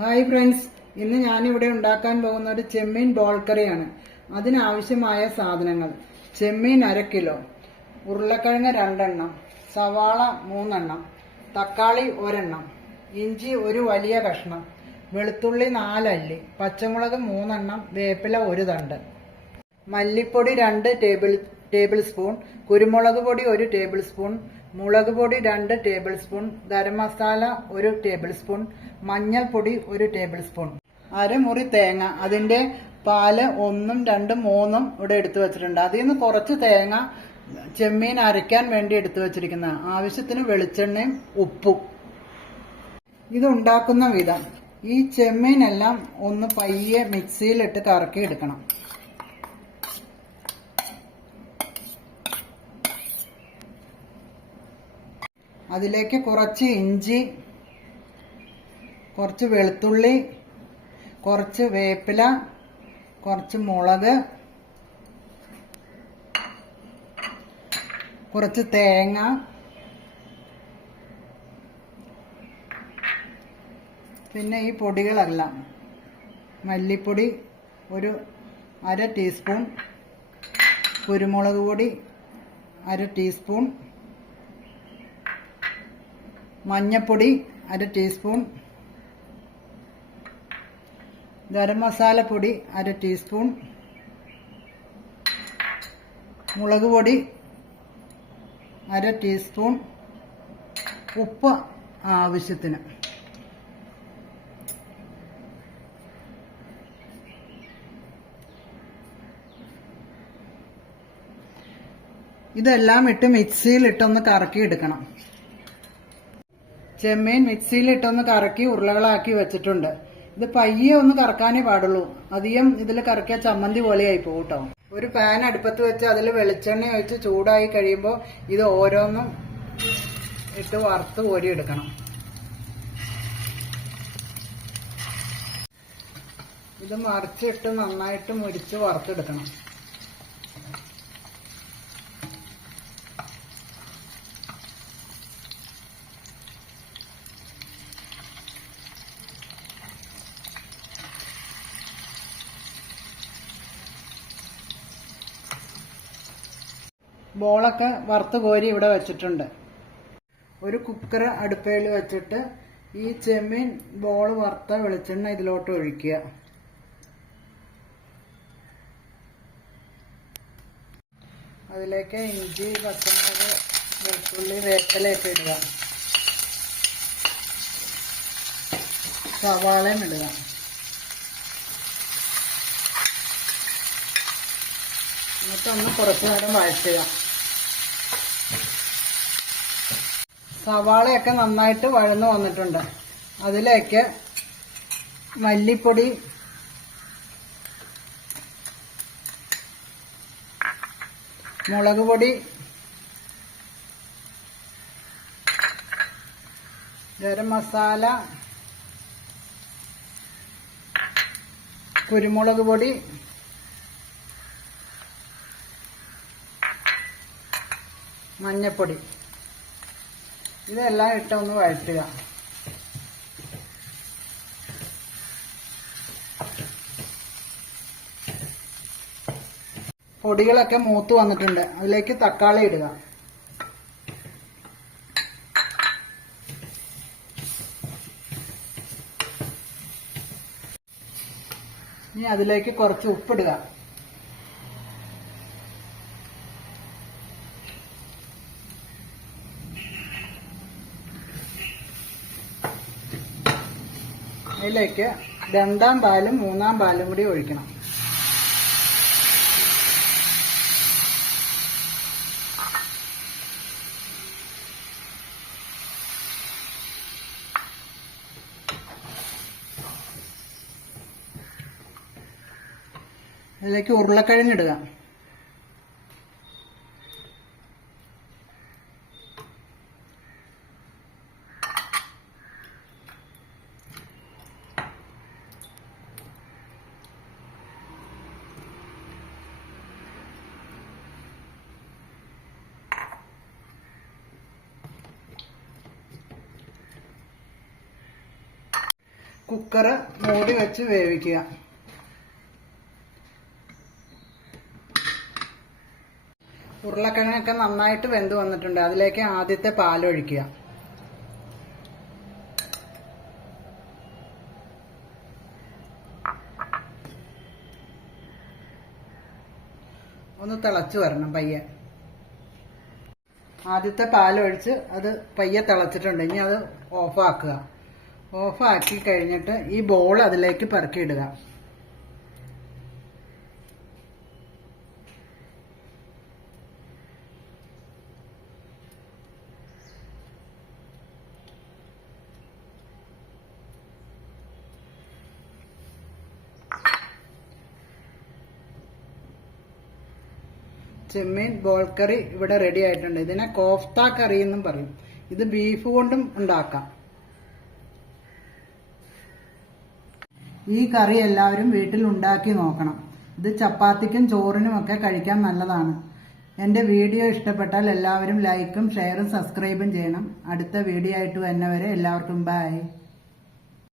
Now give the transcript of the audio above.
Hi friends ഇന്ന് ഞാനിവിടെ ഉണ്ടാക്കാൻ പോകുന്ന ഒരു ചെമ്മീൻ ബോൾക്കറിയാണ്. അതിനാവശ്യമായ സാധനങ്ങൾ. ചെമ്മീൻ അര കിലോ. ഉരുളക്കിഴങ്ങ് രണ്ടെണ്ണം. സവാള മൂന്നെണ്ണം. തക്കാളി ഒരെണ്ണം. ഇഞ്ചി ഒരു വലിയ കഷ്ണം. വെളുത്തുള്ളി നാലല്ലി. പച്ചമുളക് മൂന്നെണ്ണം. വേപ്പില ഒരു തണ്ട്. മല്ലിപ്പൊടി രണ്ട് ടേബിൾ ടേബിൾ സ്പൂൺ. കുരുമുളക് പൊടി ഒരു ടേബിൾ സ്പൂൺ. മുളക് പൊടി രണ്ട് ടേബിൾ സ്പൂൺ ഗരം മസാല ഒരു ടേബിൾ സ്പൂൺ മഞ്ഞൾപ്പൊടി ഒരു ടേബിൾ സ്പൂൺ. അരമുറി തേങ്ങ. അതിന്റെ പാൽ ഒന്നും രണ്ടും മൂന്നും ഇവിടെ എടുത്തു വെച്ചിട്ടുണ്ട്. അതിൽ നിന്ന് കുറച്ച് തേങ്ങ ചെമ്മീൻ അരയ്ക്കാൻ വേണ്ടി എടുത്തു വെച്ചിരിക്കുന്ന ആവശ്യത്തിന് വെളിച്ചെണ്ണയും ഉപ്പും. ഇതുണ്ടാക്കുന്ന വിധം. ഈ ചെമ്മീനെല്ലാം ഒന്ന് പയ്യെ മിക്സിയിലിട്ട് കറക്കി എടുക്കണം അതിലേക്ക് കുറച്ച് ഇഞ്ചി കുറച്ച് വെളുത്തുള്ളി കുറച്ച് വേപ്പില കുറച്ച് മുളക് കുറച്ച് തേങ്ങ പിന്നെ ഈ പൊടികളെല്ലാം. മല്ലിപ്പൊടി ഒരു അര ടീസ്പൂൺ കുരുമുളക് പൊടി അര ടീസ്പൂൺ മഞ്ഞപ്പൊടി അര ടീസ്പൂൺ ഗരം മസാലപ്പൊടി അര ടീസ്പൂൺ മുളക് പൊടി അര ടീസ്പൂൺ ഉപ്പ് ആവശ്യത്തിന്. ഇതെല്ലാം ഇട്ട് മിക്സിയിൽ ഇട്ടൊന്ന് കറക്കി എടുക്കണം ചെമ്മീൻ മിക്സിയിലിട്ടൊന്ന് കറക്കി ഉരുളകളാക്കി വെച്ചിട്ടുണ്ട്. ഇത് പയ്യെ ഒന്ന് കറക്കാനേ പാടുള്ളൂ. അധികം ഇതിൽ കറക്കിയ ചമ്മന്തി പോലെയായി പോകും കേട്ടോ ഒരു പാൻ അടുപ്പത്ത് വെച്ച് അതിൽ വെളിച്ചെണ്ണ ഒഴിച്ച് ചൂടായി കഴിയുമ്പോൾ ഇത് ഓരോന്നും ഇട്ട് വറുത്ത് കോരിയെടുക്കണം ഇത് മറിച്ചിട്ട് നന്നായിട്ട് മുരിച്ച് വറുത്തെടുക്കണം. ബോളൊക്കെ വറുത്ത് കോരി ഇവിടെ വെച്ചിട്ടുണ്ട്. ഒരു കുക്കർ അടുപ്പയിൽ വെച്ചിട്ട് ഈ ചെമ്മീൻ ബോൾ വറുത്ത വെളിച്ചെണ്ണ ഇതിലോട്ട് ഒഴിക്കുക. അതിലേക്ക് ഇഞ്ചി പച്ചമുളക് വെളുത്തുള്ളി വേപ്പിലയൊക്കെ ഇടുക. സവാളയും ഇടുക. എന്നിട്ടൊന്ന് കുറച്ച് നേരം വഴറ്റുക. സവാളയൊക്കെ നന്നായിട്ട് വഴന്ന് വന്നിട്ടുണ്ട്. അതിലേക്ക് മല്ലിപ്പൊടി മുളക് പൊടി ഗരം മസാല കുരുമുളക് പൊടി മഞ്ഞപ്പൊടി. ഇതെല്ലാം ഇട്ട് ഒന്ന് വഴറ്റുക. പൊടികളൊക്കെ മൂത്ത് വന്നിട്ടുണ്ട്. അതിലേക്ക് തക്കാളി ഇടുക. ഇനി അതിലേക്ക് കുറച്ച് ഉപ്പിടുക. അതിലേക്ക് രണ്ടാം പാലും മൂന്നാം പാലും കൂടി ഒഴിക്കണം. അതിലേക്ക് ഉരുളക്കിഴങ്ങ് കുക്കർ മൂടി വെച്ച് വേവിക്കുക. ഉരുളക്കിഴങ്ങൊക്കെ നന്നായിട്ട് വെന്ത് വന്നിട്ടുണ്ട്. അതിലേക്ക് ആദ്യത്തെ പാലൊഴിക്കുക ഒന്ന് തിളച്ച് വരണം പയ്യെ. ആദ്യത്തെ പാലൊഴിച്ച് അത് പയ്യെ തിളച്ചിട്ടുണ്ട്. ഇനി അത് ഓഫാക്കുക ഓഫാക്കി കഴിഞ്ഞിട്ട് ഈ ബോൾ അതിലേക്ക് പെറുക്കിയിടുക. ചെമ്മീൻ ബോൾ കറി ഇവിടെ റെഡി ആയിട്ടുണ്ട്. ഇതിനെ കോഫ്ത കറി എന്നും പറയും. ഇത് ബീഫ് കൊണ്ടും ഉണ്ടാക്കാം. ഈ കറി എല്ലാവരും വീട്ടിൽ ഉണ്ടാക്കി നോക്കണം. ഇത് ചപ്പാത്തിക്കും ചോറിനും ഒക്കെ കഴിക്കാൻ നല്ലതാണ്. എന്റെ വീഡിയോ ഇഷ്ടപ്പെട്ടാൽ എല്ലാവരും ലൈക്കും ഷെയറും സബ്സ്ക്രൈബും ചെയ്യണം. അടുത്ത വീഡിയോ ആയിട്ട് വരുന്നവരെ എല്ലാവർക്കും ബൈ